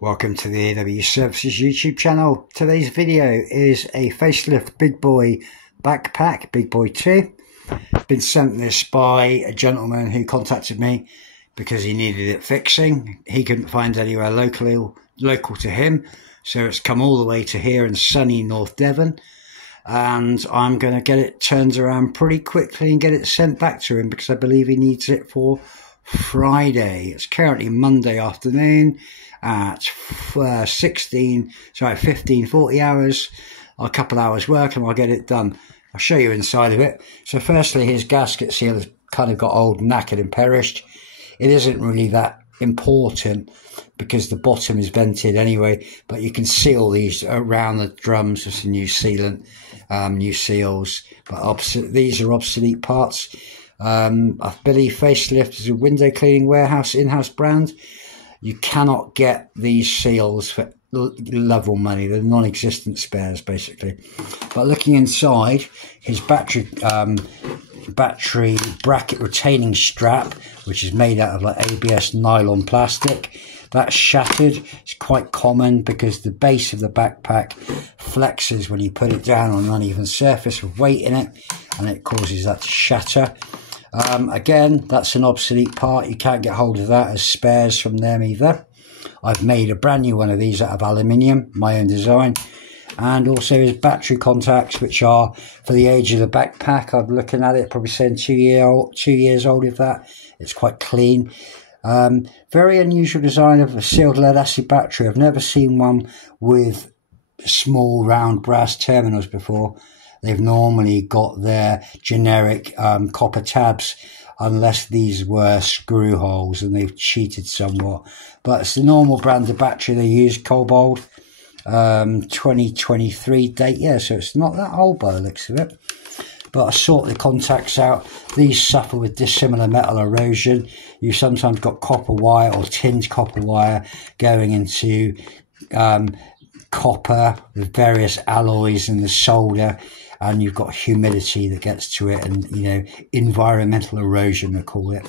Welcome to the AW Services YouTube channel. Today's video is a Facelift Big Boy Backpack, Big Boy 2. Been sent this by a gentleman who contacted me because he needed it fixing. He couldn't find anywhere local to him, so it's come all the way to here in sunny North Devon. And I'm going to get it turned around pretty quickly and get it sent back to him because I believe he needs it for Friday. It's currently Monday afternoon at 15:40 hours. A couple hours work and I'll get it done. I'll show you inside of it. So firstly, his gasket seal has kind of got old, knackered and perished. It isn't really that important because the bottom is vented anyway, but you can seal these around the drums with some new sealant, new seals, but these are obsolete parts. I believe Facelift is a window cleaning warehouse in-house brand. You cannot get these seals for level money. They're non-existent spares basically. But looking inside, his battery bracket retaining strap, which is made out of like ABS nylon plastic, that's shattered. It's quite common because the base of the backpack flexes when you put it down on an uneven surface with weight in it, and it causes that to shatter. Again, that's an obsolete part. You can't get hold of that as spares from them either. I've made a brand new one of these out of aluminium, my own design, and also his battery contacts, which are for the age of the backpack. I'm looking at it, probably saying 2 years old, if that. It's quite clean. Very unusual design of a sealed lead acid battery. I've never seen one with small round brass terminals before. They've normally got their generic copper tabs, unless these were screw holes, and they've cheated somewhat. But it's the normal brand of battery they use, Cobalt, 2023 date. Yeah, so it's not that old by the looks of it. But I sort the contacts out. These suffer with dissimilar metal erosion. You've sometimes got copper wire or tinned copper wire going into copper with various alloys in the solder, and you've got humidity that gets to it, and environmental erosion they call it,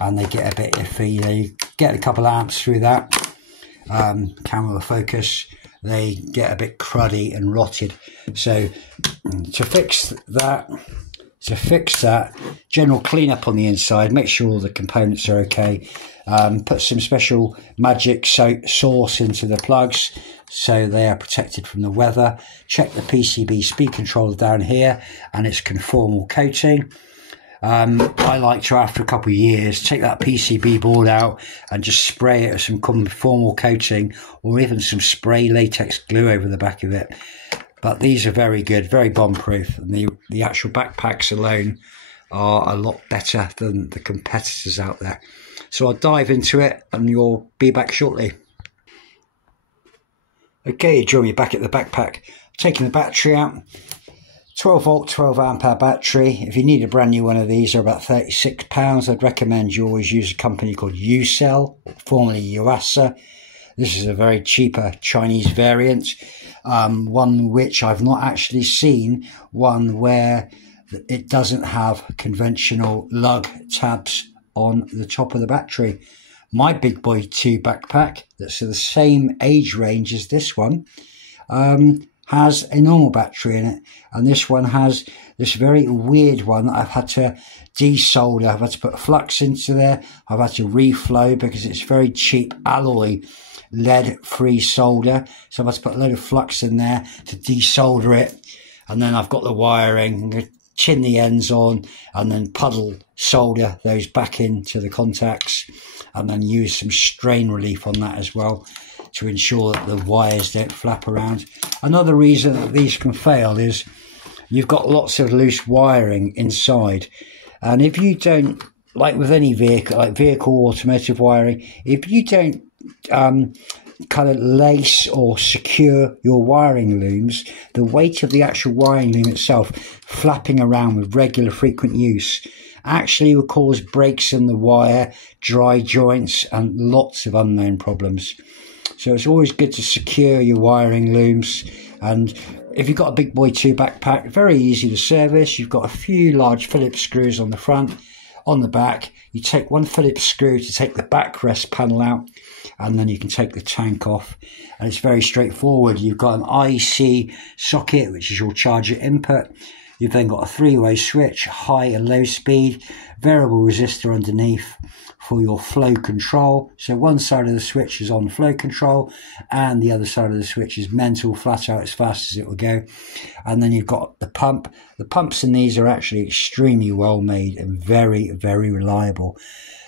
and they get a bit iffy. You get a couple of amps through that, camera focus, they get a bit cruddy and rotted. So to fix that, general cleanup on the inside, make sure all the components are okay. Put some special magic sauce into the plugs so they are protected from the weather. Check the PCB speed controller down here and its conformal coating. I like to, after a couple of years, take that PCB board out and just spray it with some conformal coating, or even some spray latex glue over the back of it. But these are very good, very bomb proof, and the actual backpacks alone are a lot better than the competitors out there. So I'll dive into it and you'll be back shortly. Okay, join me back at the backpack. Taking the battery out, 12 volt, 12 amp hour battery. If you need a brand new one of these, they're about £36. I'd recommend you always use a company called Ucell, formerly Yuasa. This is a very cheaper Chinese variant, one which I've not actually seen, one where it doesn't have conventional lug tabs on the top of the battery. My Big Boy 2 backpack, that's the same age range as this one, has a normal battery in it, and this one has this very weird one that I've had to desolder. I've had to put flux into there. I've had to reflow because it's very cheap alloy lead-free solder, so I've had to put a load of flux in there to desolder it, and then I've got the wiring. I'm going to tin the ends on and then puddle solder those back into the contacts, and then use some strain relief on that as well to ensure that the wires don't flap around. Another reason that these can fail is you've got lots of loose wiring inside, and if you don't, like with any vehicle, like vehicle automotive wiring, if you don't kind of lace or secure your wiring looms, the weight of the actual wiring loom itself flapping around with regular frequent use actually will cause breaks in the wire, dry joints, and lots of unknown problems. So it's always good to secure your wiring looms. And if you've got a Big Boy 2 backpack, very easy to service. You've got a few large Phillips screws on the front. On the back, you take one Phillips screw to take the backrest panel out. and then you can take the tank off, and it's very straightforward. You've got an IC socket, which is your charger input. You've then got a 3-way switch, high and low speed, variable resistor underneath for your flow control. So one side of the switch is on flow control and the other side of the switch is mental, flat out as fast as it will go. And then you've got the pump. The pumps in these are actually extremely well made and very, very reliable.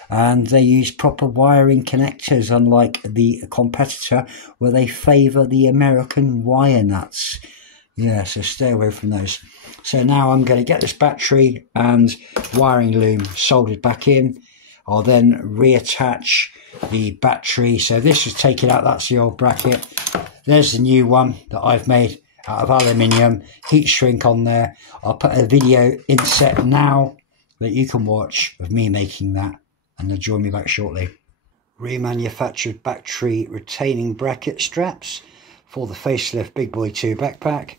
And they use proper wiring connectors, unlike the competitor where they favour the American wire nuts. Yeah, so stay away from those. So now I'm going to get this battery and wiring loom soldered back in. I'll then reattach the battery. So this is taken out, that's the old bracket. There's the new one that I've made out of aluminium, heat shrink on there. I'll put a video inset now that you can watch of me making that, and then join me back shortly. Remanufactured battery retaining bracket straps for the Facelift Big Boy 2 backpack,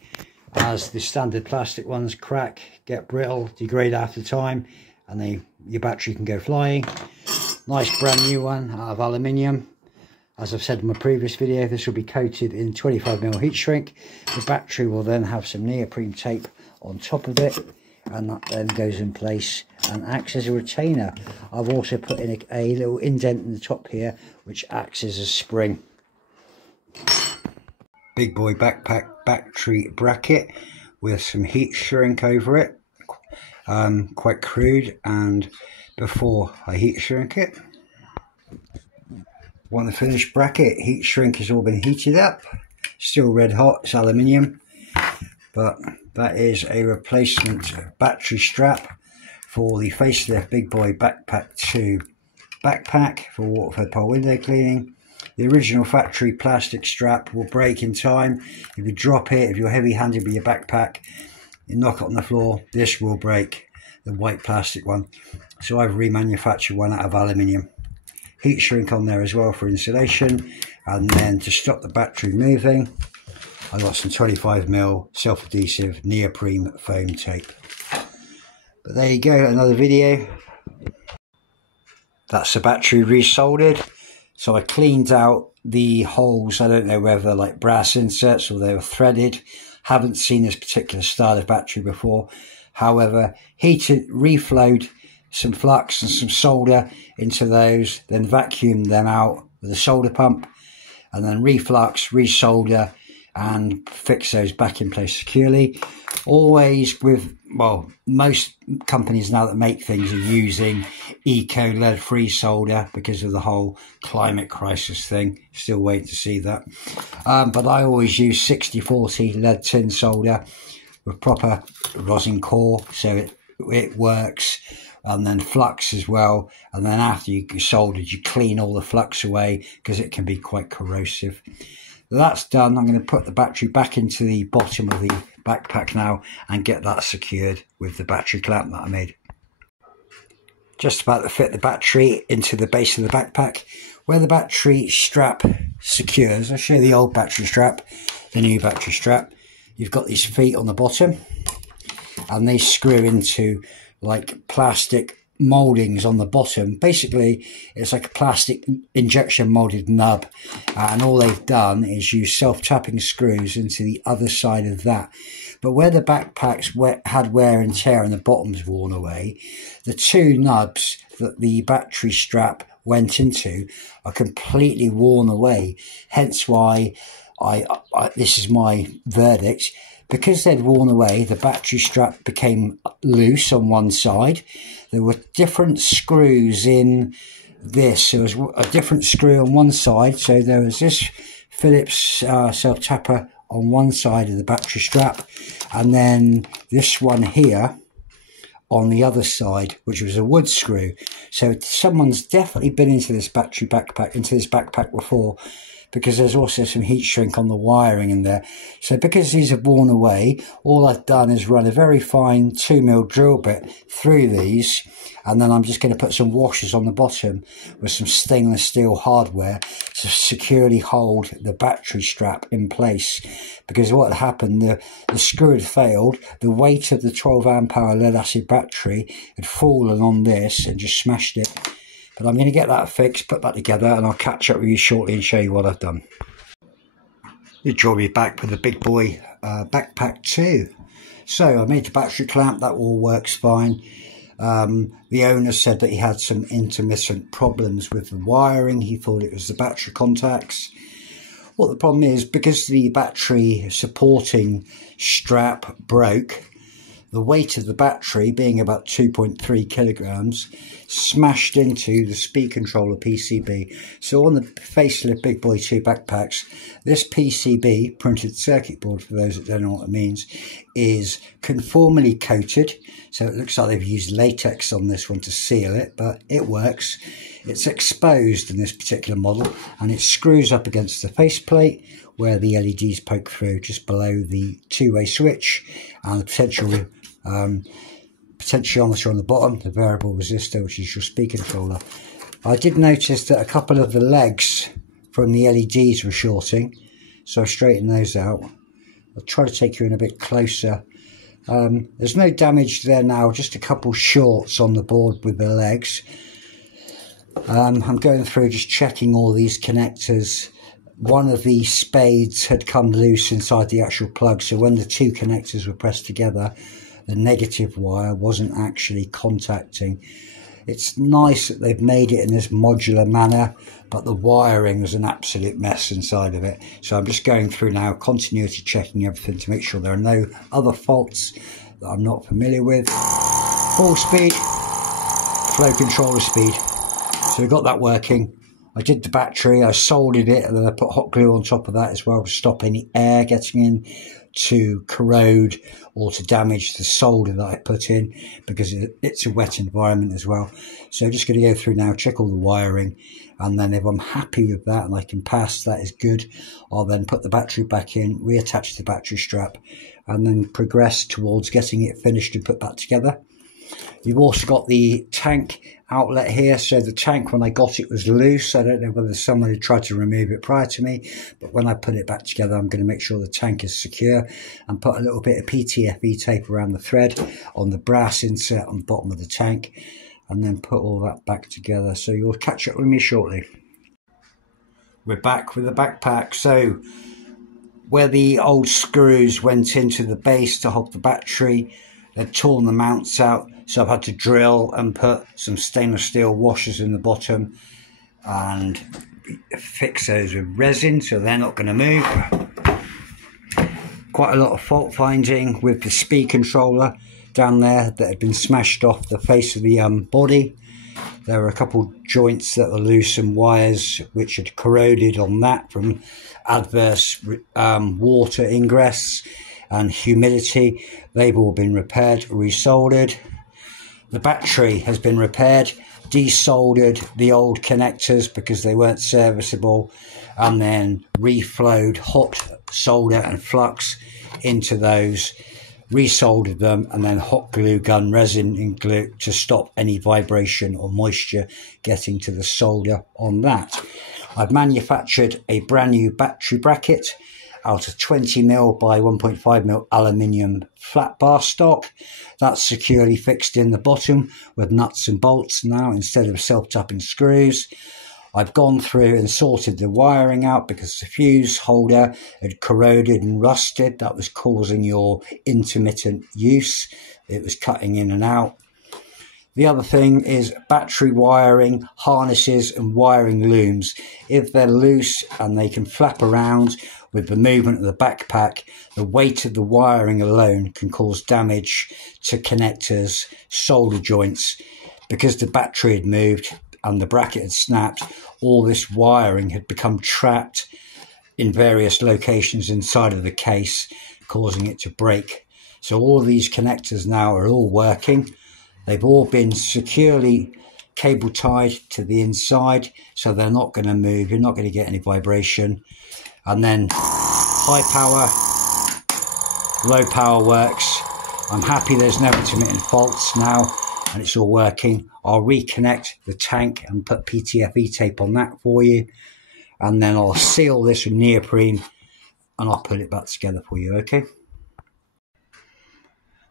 as the standard plastic ones crack, get brittle, degrade after time, and your battery can go flying. Nice brand new one out of aluminium. As I've said in my previous video, this will be coated in 25mm heat shrink. The battery will then have some neoprene tape on top of it, and that then goes in place and acts as a retainer. I've also put in a little indent in the top here, which acts as a spring. Big Boy backpack battery bracket with some heat shrink over it. Quite crude, and before I heat shrink it, want the finished bracket. Heat shrink has all been heated up, still red hot, it's aluminium, but that is a replacement battery strap for the Facelift Big Boy Backpack 2 backpack for water-fed pole window cleaning. The original factory plastic strap will break in time. If you drop it, if you're heavy-handed with your backpack, you knock it on the floor, this will break, the white plastic one. So I've remanufactured one out of aluminium. Heat shrink on there as well for insulation, and then to stop the battery moving, I got some 25mm self-adhesive neoprene foam tape. But there you go, another video. That's the battery resoldered. So I cleaned out the holes. I don't know whether they're like brass inserts or they were threaded. Haven't seen this particular style of battery before. However, reflowed some flux and some solder into those, then vacuumed them out with a solder pump, and then reflux, resolder, and fix those back in place securely. Always with, well, most companies now that make things are using eco lead-free solder because of the whole climate crisis thing. Still waiting to see that. But I always use 60-40 lead tin solder with proper rosin core, so it works. And then flux as well, and then after you soldered, you clean all the flux away because it can be quite corrosive. That's done. I'm going to put the battery back into the bottom of the backpack now and get that secured with the battery clamp that I made. Just about to fit the battery into the base of the backpack. Where the battery strap secures, I'll show you the old battery strap, the new battery strap. You've got these feet on the bottom, and they screw into like plastic moldings on the bottom. Basically, it's like a plastic injection molded nub, and all they've done is use self-tapping screws into the other side of that. But where the backpacks had wear and tear and the bottom's worn away, the two nubs that the battery strap went into are completely worn away. Hence why this is my verdict. Because they'd worn away, the battery strap became loose on one side. There were different screws in this. There was a different screw on one side. So there was this Phillips self-tapper on one side of the battery strap, and then this one here on the other side, which was a wood screw. So someone's definitely been into this backpack before, because there's also some heat shrink on the wiring in there. So because these have worn away, all I've done is run a very fine 2mm drill bit through these, and then I'm just going to put some washers on the bottom with some stainless steel hardware to securely hold the battery strap in place. Because what had happened, the screw had failed, the weight of the 12 amp hour lead acid battery had fallen on this and just smashed it. But I'm going to get that fixed, put that together, and I'll catch up with you shortly and show you what I've done. You draw me back with the Big Boy Backpack 2. So I made the battery clamp, that all works fine. The owner said that he had some intermittent problems with the wiring. He thought it was the battery contacts. What the problem is, because the battery supporting strap broke, the weight of the battery, being about 2.3 kilograms, smashed into the speed controller PCB. So on the Facelift Big Boy 2 backpacks, this PCB, printed circuit board for those that don't know what it means, is conformally coated. So it looks like they've used latex on this one to seal it, but it works. It's exposed in this particular model, and it screws up against the faceplate where the LEDs poke through, just below the two-way switch and the potentiometer on the bottom, the variable resistor, which is your speed controller. I did notice that a couple of the legs from the LEDs were shorting, so I straightened those out. I'll try to take you in a bit closer. There's no damage there now, just a couple shorts on the board with the legs. I'm going through just checking all these connectors. One of the spades had come loose inside the actual plug, so when the two connectors were pressed together, the negative wire wasn't actually contacting. It's nice that they've made it in this modular manner, but the wiring was an absolute mess inside of it. So I'm just going through now, continuity checking everything to make sure there are no other faults that I'm not familiar with. Full speed, flow controller speed. So we've got that working. I did the battery, I soldered it, and then I put hot glue on top of that as well to stop any air getting in to corrode or to damage the solder that I put in, because it's a wet environment as well. So I'm just going to go through now, check all the wiring, and then if I'm happy with that and I can pass, that is good. I'll then put the battery back in, reattach the battery strap, and then progress towards getting it finished and put back together. You've also got the tank outlet here. So the tank, when I got it, was loose. I don't know whether somebody tried to remove it prior to me, but when I put it back together, I'm going to make sure the tank is secure and put a little bit of PTFE tape around the thread on the brass insert on the bottom of the tank, and then put all that back together. So you'll catch up with me shortly. We're back with the backpack. So where the old screws went into the base to hold the battery, they've torn the mounts out, so I've had to drill and put some stainless steel washers in the bottom and fix those with resin so they're not going to move. Quite a lot of fault finding with the speed controller down there that had been smashed off the face of the body. There were a couple joints that were loose and wires which had corroded on that from adverse water ingress and humidity. They've all been repaired, resoldered. The battery has been repaired, desoldered the old connectors because they weren't serviceable, and then reflowed hot solder and flux into those, resoldered them, and then hot glue gun resin and glue to stop any vibration or moisture getting to the solder on that. I've manufactured a brand new battery bracket out of 20mm by 1.5mm aluminium flat bar stock. That's securely fixed in the bottom with nuts and bolts now instead of self-tapping screws. I've gone through and sorted the wiring out because the fuse holder had corroded and rusted. That was causing your intermittent use. It was cutting in and out. The other thing is battery wiring, harnesses and wiring looms. If they're loose and they can flap around with the movement of the backpack, the weight of the wiring alone can cause damage to connectors, solder joints. Because the battery had moved and the bracket had snapped, all this wiring had become trapped in various locations inside of the case, causing it to break. So all of these connectors now are all working. They've all been securely cable tied to the inside, so they're not going to move. You're not going to get any vibration. And then high power, low power works. I'm happy there's no intermittent faults now and it's all working. I'll reconnect the tank and put PTFE tape on that for you. And then I'll seal this with neoprene and I'll put it back together for you, okay?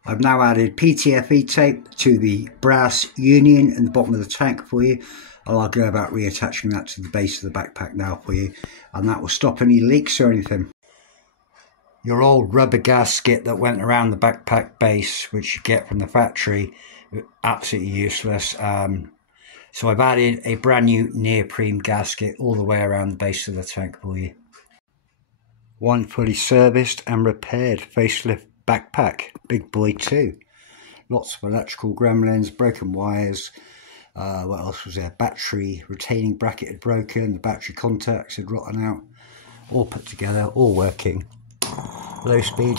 I've now added PTFE tape to the brass union in the bottom of the tank for you. I'll go about reattaching that to the base of the backpack now for you, and that will stop any leaks or anything. Your old rubber gasket that went around the backpack base, which you get from the factory, absolutely useless. So I've added a brand new neoprene gasket all the way around the base of the tank for you. One fully serviced and repaired Facelift Backpack Big Boy 2. Lots of electrical gremlins, broken wires. What else was there? Battery retaining bracket had broken, the battery contacts had rotten out. All put together, all working. Low speed,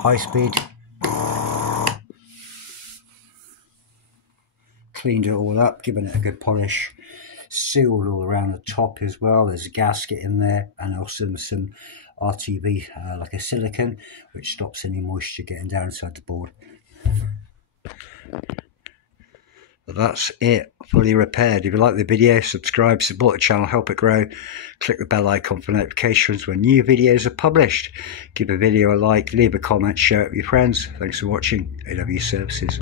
high speed. Cleaned it all up, given it a good polish. Sealed all around the top as well. There's a gasket in there, and also some RTV, like a silicone, which stops any moisture getting down inside the board. But that's it, fully repaired. If you like the video, subscribe, support the channel, help it grow. Click the bell icon for notifications when new videos are published. Give the video a like, leave a comment, share it with your friends. Thanks for watching AW Services.